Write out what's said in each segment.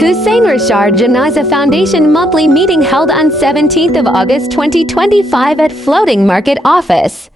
Hussein Rashad Janaza Foundation monthly meeting held on 17th of August 2025 at Floating Market Office.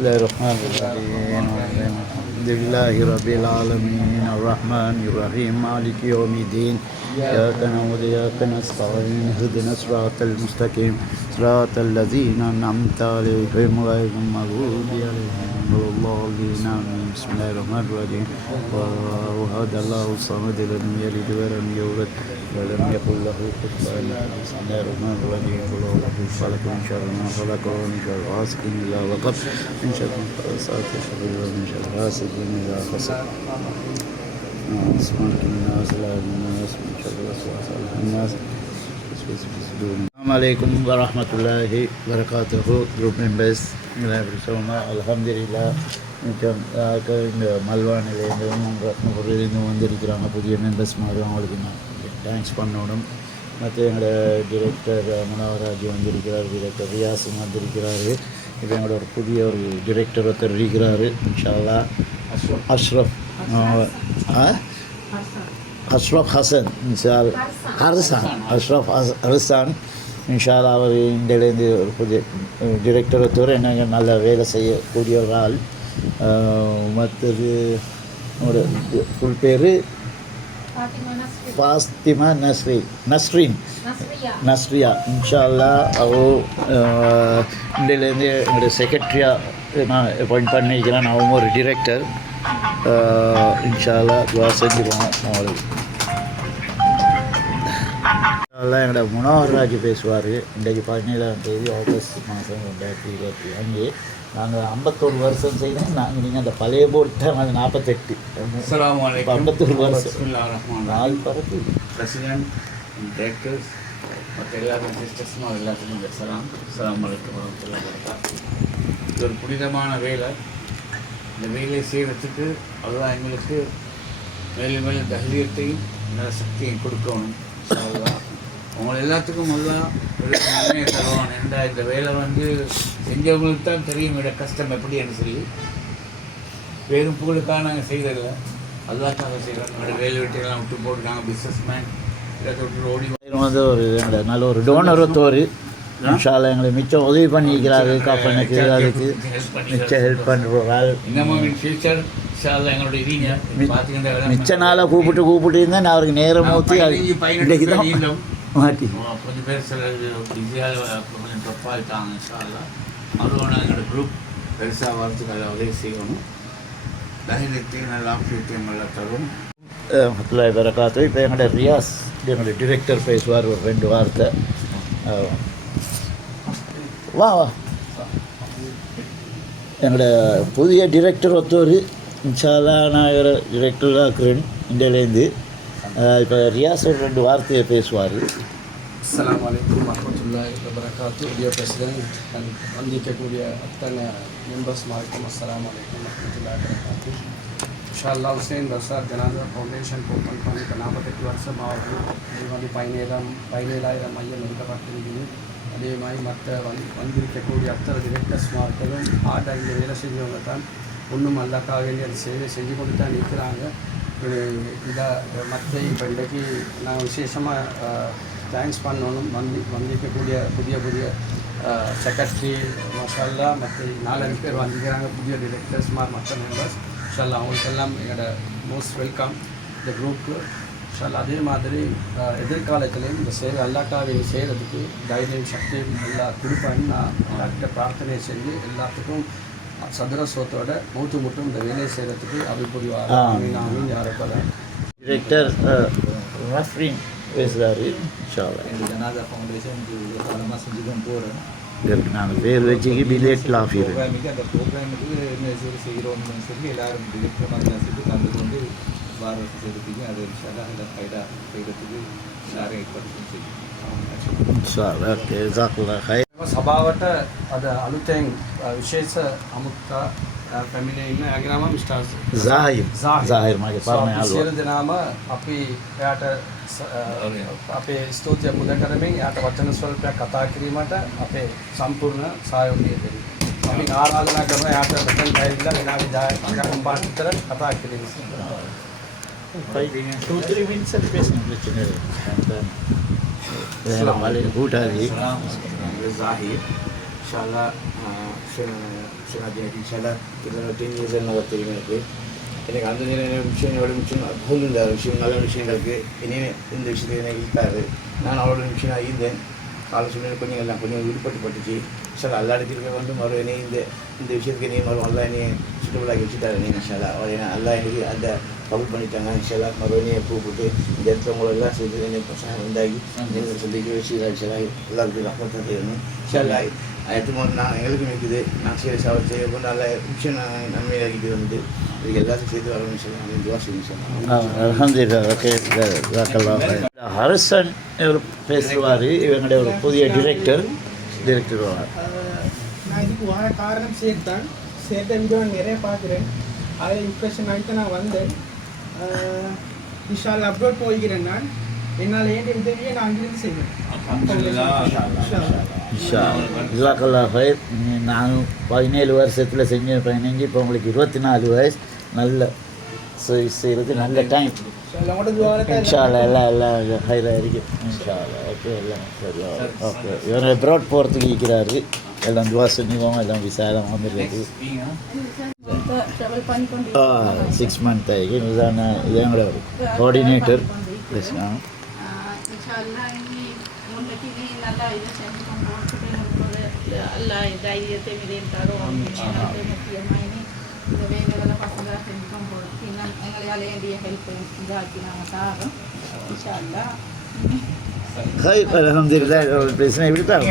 بسم الله الرحمن الرحيم الحمد لله رب العالمين الرحمن الرحيم مالك يوم الدين إياك نعبد وإياك نستعين اهدنا الصراط المستقيم صراط الذين أنعمت عليهم غير المغضوب عليهم ولا الضالين آمين بسم الله الرحمن الرحيم وهذا الله الصمد لم يلد ولم يولد ولم يكن له كفوا أحد بسم الله الرحمن الرحيم قل أعوذ برب من شر ما خلق ومن شر غاسق إذا وقب من شر النفاثات في العقد ومن شر حاسد إذا حسد سبحانك الناس لا الناس من شر الوسواس الخناس السلام عليكم ورحمة الله وبركاته group members அல்ஹம்துலில்லாஹ் இந்த மல்வானிலேருந்தும் ரத்னபுரிலேருந்து வந்திருக்கிறாங்க புதிய members மாதிரி அவங்களுக்கு நான் தேங்க்ஸ் பண்ணணும். மற்ற எங்களோட டிரெக்டர் முனாவராஜ் வந்திருக்கிறார், டிரெக்டர் ரியாஸும் வந்திருக்கிறாரு. இப்போ எங்களோட ஒரு புதிய ஒரு டிரெக்டர் ஒருத்தர் இருக்கிறாரு இன்ஷா அல்லாஹ் அஷ்ரஃப் ஹசன் இன்ஷா ஹர்சான் அஷ்ரஃப் ஹர்சான் இன்ஷா அல்லாஹ் அவர் இந்தியிலேருந்து ஒரு புதிய டிரெக்டரை தவிர என்ன நல்ல வேலை செய்யக்கூடிய ஒரு ஆள். மற்றது ஃபுல் பேர் ஃபாத்திமா நஸ்ரியா இன்ஷா அல்லாஹ் அவள் இந்தியிலேருந்து என்னுடைய செக்ரட்டரியாக நான் அப்பாயிண்ட் பண்ணிக்கிறேன். அவங்க ஒரு டிரெக்டர் இன்ஷா அல்லாஹ் துவா செஞ்சுருவோம் அவங்களுக்கு. அதெல்லாம் என்னோட முனாவராஜ் பேசுவார். இன்றைக்கு 17ஆம் தேதி ஆகஸ்ட் மாதம் 2025 நாங்கள் 51 வருஷம் செய்யணும். நாங்கள் நீங்கள் அந்த பழைய போட்டு அது 48 51 வருஷம் நாலு பரப்பு பிரசிடென்ட் டிரெக்டர்ஸ் மற்ற எல்லாருக்கும் சிஸ்டர்ஸ்னும் எல்லாத்துக்கும் அஸ்ஸலாமு அலைக்கும் வரஹ்மத்துல்லாஹி வபரகாத்துஹு. இது ஒரு புனிதமான வேலை. இந்த வேலையை செய்கிறதுக்கு அதுதான் எங்களுக்கு மேலும் மேலும் தைரியத்தையும் நல்ல சக்தியும் கொடுக்கணும். அவங்க எல்லாத்துக்கும் முதல்ல நன்மையை தருவான். ஏன்டா இந்த வேலை செஞ்சவங்களுக்கு தான் தெரியும் இட கஷ்டம் எப்படி என்று சொல்லி வெறும் புகழுக்காக நாங்கள் செய்ததில்லை, அதுதாக்காக செய்கிறோம். என்னோட வேலை வெட்டியெல்லாம் விட்டு போட்டு நாங்கள் பிஸ்னஸ் மேன் இடத்தை விட்டு ஓடி ஒரு நல்ல ஒரு டோனர் ஒருத்தவர் இன்ஷா அல்லாஹ் எங்களை மிச்சம் உதவி பண்ணிக்கிறாரு. காப்பனுக்கு அதுக்கு மிச்சம் ஹெல்ப் பண்ணுறாரு. இன்னமும் இன் ஃபியூச்சர் எங்களோட இருங்க மிச்ச நாளாக கூப்பிட்டு இருந்தால் நான் அவருக்கு நேரம் ஊற்றி இன்றைக்கு தான் மாட்டி கொஞ்சம் பேர் சில பிஸியாக கொஞ்சம் டஃப்பாக இருக்காங்க. அதுவும் எங்களோட குரூப் பெருசாக வரத்துக்கு அதை உதவி செய்யணும். தைரியத்தையும் நல்ல ஆஃபியத்தையும் நல்லா தரும். வரஹ்மத்துல்லாஹி வபரகாத்துஹு. இப்போ எங்களோட ரியாஸ் எங்களுடைய டிரெக்டர் பேசுவார் ஒரு 2 வார்த்தை. வா எங்களோட புதிய டிரெக்டர் ஒருத்தர் இன்ஷா அல்லாஹ் நான் ஒரு டிரெக்டராக இருக்கிறேன் இந்தியாவிலேருந்து. இப்போ ரியாஸ் ஒரு 2 வார்த்தையை பேசுவார். அஸ்ஸலாமு அலைக்கும் வரஹ்மத்துல்லாஹி வபரகாத்துஹு. டியர் பிரசிடென்ட் அண்ட் வந்திருக்கக்கூடிய அத்தனை மெம்பர்ஸ்மாருக்கும் அஸ்ஸலாமு அலைக்கும் வரஹ்மத்துல்லாஹி வபரகாத்துஹு. இன்ஷா அல்லாஹ் ஹுசைன் ரஷாத் ஜனாஸா ஃபவுண்டேஷன் ஓப்பன் பண்ணி இப்போ 48 வருஷம் ஆகுது. இது 17,000 மையம் நிறுத்தப்பட்டிருக்குது. அதே மாதிரி மற்ற வந்திருக்கக்கூடிய அத்தனை டிரெக்டர்ஸ்மார்களும் ஹார்டாக இந்த வேலை செஞ்சவங்க தான் ஒன்றும் அல்லாக்காக வேண்டிய அந்த சேவை செஞ்சு கொண்டு தான் இருக்கிறாங்க. இதாக மற்ற இப்போ இன்றைக்கு நாங்கள் விசேஷமாக தேங்க்ஸ் பண்ணணும். வந்திருக்கக்கூடிய புதிய செக்ரட்டரி மஷால்லா மற்ற 4 பேர் வந்திருக்கிறாங்க புதிய டிரெக்டர்ஸ்மார் மற்ற மெம்பர்ஸ் மஷால்லா. அவங்களுக்கெல்லாம் எங்களோட மோஸ்ட் வெல்கம் இந்த குரூப்புக்கு மஷால்லா. அதே மாதிரி எதிர்காலத்திலையும் இந்த சேவை அல்லாக்காக செய்கிறதுக்கு தைரியம் சக்தியும் எல்லாம் கொடுப்பான்னு நான் எல்லார்கிட்ட பிரார்த்தனை செஞ்சு எல்லாத்துக்கும் சதுரசோத்தோட மூத்து முட்டும் இந்த வேலையை செய்கிறதுக்கு அருள் புரிவார். டிரெக்டர் ரஃப்ரீன் பேசுகிறாரு. இன்ஷா அல்லாஹ் இந்த ஜனாஸா ஃபவுண்டேஷனுக்கு காலமாக செஞ்சு கொண்டு போகிறோம். இதற்கு நாங்கள் பேர் வச்சுக்கி பிலேட் லாஃபீர் அந்த ப்ரோக்ராமுக்கு என்ன செய்கிறோம்னு சொல்லி எல்லாரும் டிரெக்டர் மாதிரி கலந்து கொண்டு வார செய்கிறதுக்கு அது இன்ஷால்லாஹ் இந்த ஃபைடாக செய்கிறதுக்கு எல்லாரும் ஏற்பாடு செய்யும். ඉන්ෂා අල්ලාහ් ජසාකල්ලාහ් ඛෛර්. සභාවට අද අලුතෙන් විශේෂ අමුත්තා පැමිණ ඉන්න ඇගේ නම මිස්ටර් Zahir මගේ පරණ යාළුවා. සියලු දෙනාම අපි එයාට අපේ ස්තුතිය පුද කරමින් එයාට වචන ස්වල්පයක් කතා කිරීමට අපේ සම්පූර්ණ සහයෝගය දෙන්න. අපි ආරාධනා කරනවා එයාට මෙතන ඇවිල්ලා විනාඩි 10ක් පාට විතර කතා කිරීම. 2-3 minutes at best கூட்டாதி Zahir. Inshallah, inshallah, kita 10 years and தெரியும் எனக்கு. எனக்கு அந்த விஷயங்களோட விஷயம் அற்புதம் இந்த விஷயம் நல்ல விஷயங்களுக்கு இனிமே இந்த விஷயத்துக்கு எனக்கு இருக்காது. நான் அவளோட விஷயம் இருந்தேன். காலை சூழ்நிலை கொஞ்சம் விடுபட்டுச்சு. சார் எல்லா இடத்துலையுமே வந்து மறுபடியும் இந்த விஷயத்துக்கு நீ மறுபடியும் அல்லா என்னை சுற்றுலாக்கி வச்சுட்டாரு நீ இன்ஷால்லா அவர் என்ன அல்லா எனக்கு அந்த கபூல் பண்ணிட்டாங்க இன்ஷால்லா மறுபடியும் கூப்பிட்டு இந்த இடத்துல உங்களெல்லாம் சேர்த்து எனக்கு உண்டாகி நீங்கள் சந்திக்க வச்சு எல்லாருக்கும் ரப்பத்தான் செய்யணும் இன்ஷால்லா எத்தமோது நான் எங்களுக்கும் இருக்குது நான் செய்ய கொண்டு நல்ல விஷயம் நான் நன்மையாகிட்டு வந்து இதுக்கு எல்லாத்தையும் சேர்த்து வரணும்னு சொல்லி துவா செய்யணும் அல்ஹம்துலில்லாஹ் ஓகே ஹரிசன் இவர் பேசுவார் இவங்களுடைய ஒரு புதிய டிரெக்டர் நான் இதுக்கு வர காரணம் சேட் தான் சேட்டை வீடியோ நிறைய பார்க்குறேன் அதை இம்ப்ரெஷன் ஆகிட்டு நான் வந்தேன் இன்ஷால்லா அப்லோட் போய்கிறேன் நான் என்னால் ஏன் உதவியை நான் அங்கிருந்து செய்வேன் ஜஸாக்கல்லாஹ் ஹைர் நானும் 17 வருஷத்தில் செஞ்சேன் 15 இப்போ உங்களுக்கு 24 வயசு நல்ல சர்வீஸ் செய்கிறது நல்ல டைம் இன்ஷால்லா எல்லாம் ஹைராக இருக்குது இன்ஷால்லா ஓகே எல்லாம் சரி ஓகே இவர் அப்ராட் போகிறதுக்கு இருக்கிறாரு எல்லாம் துவா செஞ்சுவோம் எல்லாம் விசாலம் வந்துருக்கு 6 months ஆகி இதான எங்களோட கோஆர்டினேட்டர் பேசுகிறோம் நல்லா இதை செஞ்சு கொண்டு எல்லா தைரியத்தை இதையும் தரும் முக்கியமாக இந்த வேலைகளை பசங்களாக செஞ்சுக்கும் போது இன்னும் எங்களால் வேண்டிய ஹெல்ப் இதாக்கி நாங்கள் தாரோம் இன்ஷால்லா ஹாய் அல்ஹம்துலில்லாஹ் பிரச்சனை இப்படி தான்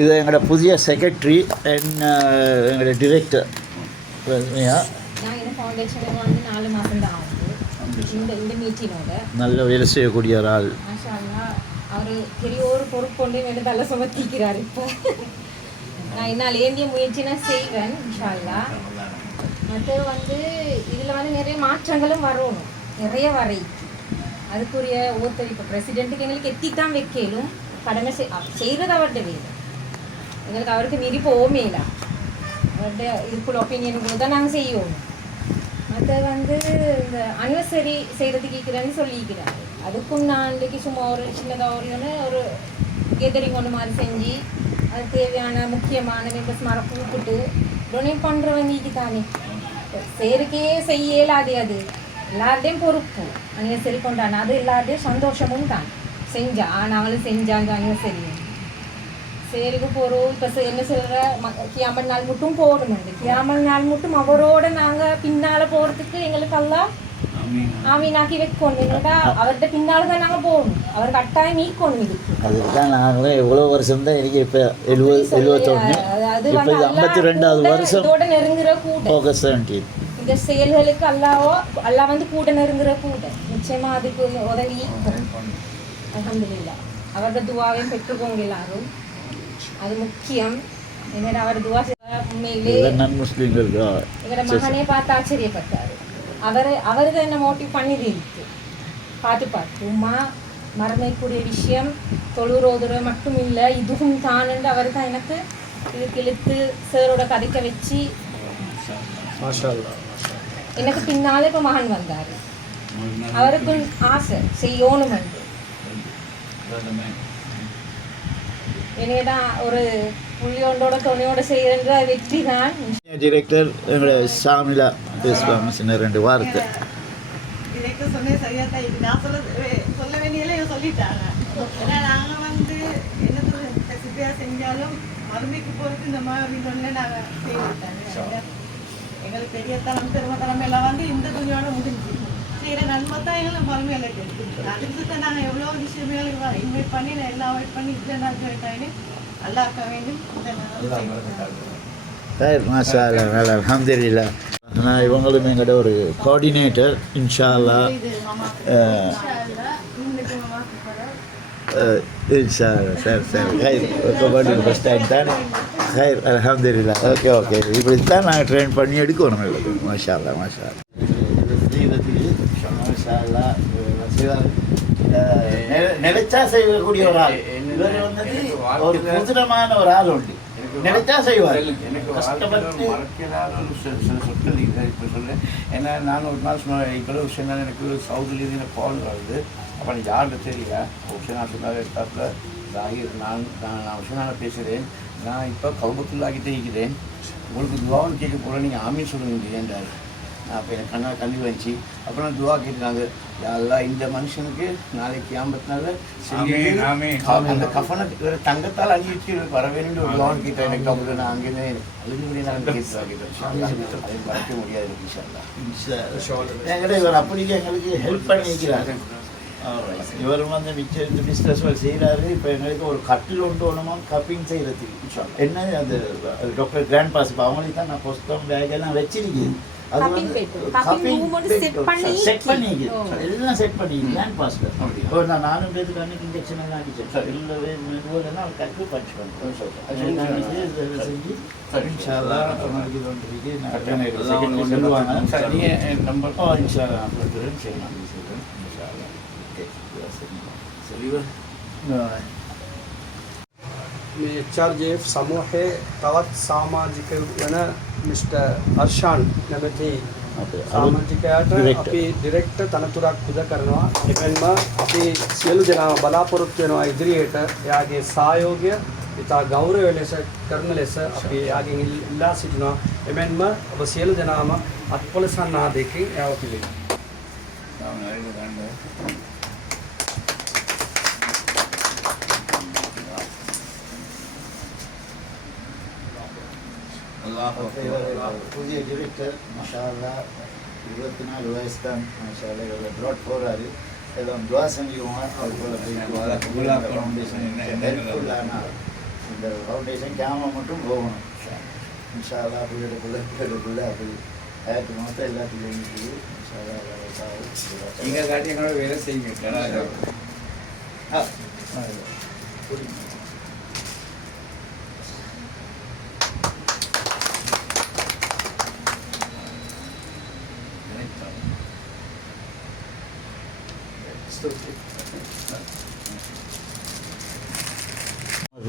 இது எங்களோட புதிய செக்ரட்டரி அண்ட் எங்களோட டிரெக்டர் நான் இந்த ஃபவுண்டேஷனுக்கு வந்து 4 மாதம் தான் ஆகுது இந்த மீட்டிங்கோட நல்ல வேலை செய்யக்கூடிய ஒரு ஆள் மாஷா அல்லாஹ் அவர் பெரிய ஒரு பொறுப்பு கொண்டு எனக்கு தலை சுமத்திக்கிறார் இப்போ நான் என்னால் ஏந்திய முயற்சி நான் செய்வேன் இன்ஷா அல்லாஹ் மற்றது வந்து இதில் வந்து நிறைய மாற்றங்களும் வரணும் நிறைய வரை அதுக்குரிய ஒருத்தர் இப்போ பிரசிடெண்ட்டுக்கு எங்களுக்கு எத்தி தான் வைக்கலும் கடமை செய்கிறது அவர்கிட்ட வேலை எங்களுக்கு அவருக்கு மீறி போவோமே இல்லை அவர்கிட்ட இதுக்குள்ள ஒப்பீனியனுக்குள்ள தான் நாங்கள் செய்யணும் மற்ற வந்து இந்த அனிவர்சரி செய்கிறதுக்கு இருக்கிறேன்னு சொல்லிக்கிறாரு அதுக்கும் நான் இன்றைக்கி சும்மா ஒரு சின்னதாக ஒரு கேதரிங் ஒன்று மாதிரி செஞ்சு அது தேவையான முக்கியமான மெம்பர்ஸ் மாதிரி கூப்பிட்டு டொனேட் பண்ணுறவங்களுக்கு தானே சேருக்கே செய்ய இயலாது அது எல்லார்டையும் பொறுப்பு அனிவர்சரி கொண்டாடினா அது எல்லார்டையும் சந்தோஷமும் தான் செஞ்சா நாங்களும் செஞ்சாங்க அனிவர்சரி சேருக்கு போகிறோம் இப்போ என்ன சொல்கிற கியாமல் நாள் மட்டும் போகணுமெண்டு கியாமல் நாள் மட்டும் அவரோட நாங்கள் பின்னால் போகிறதுக்கு எங்களுக்கு எல்லாம் ஆமீனாக்கி வைக்கணும் எங்கள்கிட்ட அவர்கிட்ட பின்னால் தான் நாங்கள் போகணும் அவர் கட்டாயம் நீக்கணும் இதுக்கு அதுக்கு தான் நாங்களும் எவ்வளோ வருஷம் தான் எனக்கு இப்போ 71 இப்போ இது 52வது வருஷம் இதோட நெருங்குற கூட ஆகஸ்ட் 17 இந்த செயல்களுக்கு அல்லா வந்து கூட நெருங்குற கூட நிச்சயமாக அதுக்கு உதவி அல்ஹம்துலில்லாஹ் அவரோட துவாவையும் பெற்றுக்கோங்க எல்லாரும் அது முக்கியம் என்னோட அவர் துவா உண்மையிலே முஸ்லீம்களுக்கு எங்களோட மகனே பார்த்து ஆச்சரியப்பட்டார் அவர் தான் என்ன மோட்டிவ் பண்ணிது இருக்கு பார்த்து உமா மறமைக்கூடிய விஷயம் தொழுரோதுரை மட்டும் இல்லை இதுவும் தான் என்று அவர் தான் எனக்கு இதுக்கு இழுத்து சாரோட கதைக்க வச்சு எனக்கு பின்னாலே இப்போ மகன் வந்தார் அவருக்கு ஆசை செய்யணும் என்று என்னடா ஒரு புள்ளியோண்டோட துணையோட செய்யற வெற்றி தான் டிரெக்டர் எங்களோட ஷாமிலா பேசுவாங்க சின்ன 2 வார்த்தை டிரெக்டர் சொன்னது சரியா தான் இது நான் சொல்ல வேண்டியெல்லாம் சொல்லிட்டாங்க ஏன்னா நாங்கள் வந்து என்ன சொல்ல செஞ்சாலும் மறுமைக்கு போகிறது இந்த மாதிரி சொன்ன நாங்கள் செய்விட்டாங்க எங்களுக்கு பெரிய தலைமை பெருமை தலைமை எல்லாம் வந்து இந்த கொஞ்சோட முடிஞ்சு செய்கிற நன்மை தான் எங்களை மறுமையில கிடைக்கும் அதுக்கு தான் நாங்கள் எவ்வளோ விஷயம் இன்வைட் பண்ணி நான் எல்லாம் அவாய்ட் பண்ணி இதில் நான் கேட்டாங்க நல்லா இருக்க வேண்டும் மாஷா அல்லாஹ் அல்ஹம்துலில்லாஹ் நான் இவங்களும் எங்கள்கிட்ட ஒரு கோஆர்டினேட்டர் இன்ஷா அல்லாஹ் இன்ஷால்லா சரி ஹைர் கபடி ஃபஸ்ட் டைம் தானே ஹைர் அல்ஹம்துலில்லா ஓகே இப்படித்தான் நாங்கள் ட்ரெயின் பண்ணி எடுக்கணும் எங்களுக்கு மாஷா அல்லா மாஷா நினைச்சா செய்யக்கூடிய ஒரு ஆள் இவர் வந்து ஒரு புதிரமான ஒரு ஆள் உண்டு நினைச்சா செய்வார் எனக்கு கஷ்டப்பட்டு மறக்கிறாத ஒரு சில சொற்கள் இதை இப்போ சொல்லேன் ஏன்னா நான் ஒரு நாள் சொன்னேன் இப்போ விஷயம் தான் எனக்கு சவுதிலேருந்து எனக்கு கால் வருது அப்போ எனக்கு யாருக்கு தெரியல உஷனா சொன்னார் எடுத்தாப்புல ஜாகிர் நான் உஷனான பேசுகிறேன் நான் இப்போ கௌபத்துள்ளாகிட்டே இருக்கிறேன் உங்களுக்கு துவான்னு கேட்க போகிறேன் நீங்கள் ஆமீன் சொல்லுங்க என்றார் அப்போ எனக்கு கண்ணி வந்துச்சு அப்புறம் நான் துவா கேட்டுனாங்க எல்லாம் இந்த மனுஷனுக்கு நாளைக்கு 54 அந்த கஃபனை தங்கத்தால் அணிவிச்சு வர வேணும்னு ஒரு துவான்னு கேட்டேன் எனக்கு அப்புறம் நான் அங்கேருந்து அழுகுபடி நான் கேட்டு அதை மறக்க முடியாது எங்கள்கிட்ட இவர் அப்படிக்கு எங்களுக்கு ஹெல்ப் பண்ணிக்கிறாரு இவரும் வந்து மிச்சம் இந்த பிஸ்னஸ் செய்கிறாரு இப்போ எங்களுக்கு ஒரு கட்டில் ஒன்று ஒன்றுமா கப்பிங் செய்கிறதுக்கு என்ன அது டாக்டர் கிராண்ட் பாஸ் இப்போ அவங்களுக்கு தான் நான் புஸ்தகம் பேக் எல்லாம் வச்சிருக்கேன் அது வந்து செட் பண்ணிக்கிறேன் எல்லாம் செட் பண்ணிக்கிறேன் கிராண்ட் பாஸில் இப்போ நானும் பேருக்கு அன்னைக்கு இன்ஜெக்ஷன் எல்லாம் அடித்தேன் இல்லை மெதுவெல்லாம் அவர் கரெக்டாக பஞ்ச் பண்ணுறேன் செஞ்சு இன்ஷால்லா அவங்களுக்கு இது சொல்லுவாங்க நீங்கள் நம்பர் இன்ஷால்லா சொல்கிறேன் சரி நான் சொல்கிறேன் මේ HRJF සමූහයේ තවත් සමාජික වන මිස්ටර් අර්ෂාන් නැමැති සමාජිකයාට අපි ඩිරෙක්ටර් තනතුරක් පුද කරනවා. එමෙන්ම අපි සියලු දෙනාම බලාපොරොත්තු වෙනවා ඉදිරියට එයාගේ සහයෝගය ඉතා ගෞරවය ලෙස කරන ලෙස අපි එයාගෙන් ඉල්ලා සිටිනවා. එමෙන්ම ඔබ සියලු දෙනාම අත්පොලසන් ආදේකින් එයාව පිළිගන්නවා. புதிய டிரெக்டர் மாஷால்லா 24 வயசு தான் மாஷால்லா இவ்வளோ ப்ராட் போகிறாரு எல்லாம் துவா செஞ்சுக்குவோங்க அவருக்குள்ள ஃபவுண்டேஷன் ஹெல்ப்ஃபுல்லான இந்த ஃபவுண்டேஷன் கேமரா மட்டும் போகணும் இன்ஷால்லா பிள்ளைகளுக்குள்ள அப்படி ஆயிரத்தி மாதம் எல்லாத்துக்கும் இருக்குது இன்ஷால்லா நீங்கள் காட்டி என்னோட வேலை செய்யுங்க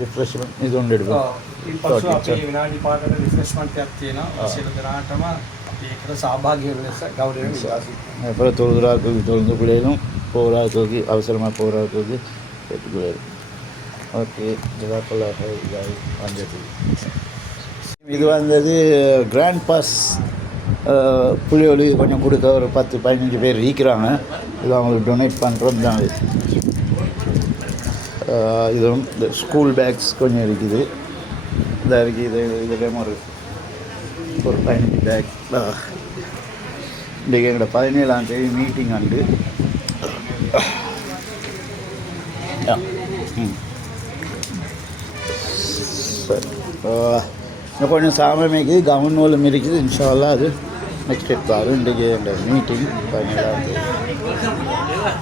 රිෆ්‍රෙෂ්මන්ට් ඉදොන්න එඩුවා ඉන් පසු අපි විනාඩි 5කට රිෆ්‍රෙෂ්මන්ට් එකක් තියෙනවා සියලු දෙනාටම අපි ඒකට සහභාගී වෙන ලෙස ගෞරවයෙන් ඉල්ලා සිටිනවා. அப்புறம் தொழுதுறாக்கள் தொழுந்து பிள்ளைகளும் போராக்களுக்கு அவசரமாக போராக்களுக்கு கேட்டுக்கொள்ளாரு ஓகே ஜிதாக்கல்லாக இதாகி வந்தது இது வந்தது கிராண்ட் பாஸ் புள்ளிகளுக்கு கொஞ்சம் கொடுக்க ஒரு 10-15 பேர் இருக்கிறாங்க இது அவங்களுக்கு டொனேட் பண்ணுறது தான் இதுவும் இந்த ஸ்கூல் பேக்ஸ் கொஞ்சம் இருக்குது இந்த இருக்குது இதுலேயும் ஒரு 15 பேக் இன்றைக்கி எங்களோட 17ஆம் தேதி மீட்டிங் உண்டு சரி இன்னும் கொஞ்சம் சாமமைக்கு கவர்னூலும் இருக்குது இன்ஷா அல்லாஹ் அது நெக்ஸ்ட் ஸ்டெப் வரும் இன்றைக்கி எங்களோட மீட்டிங் 17ஆம் தேதி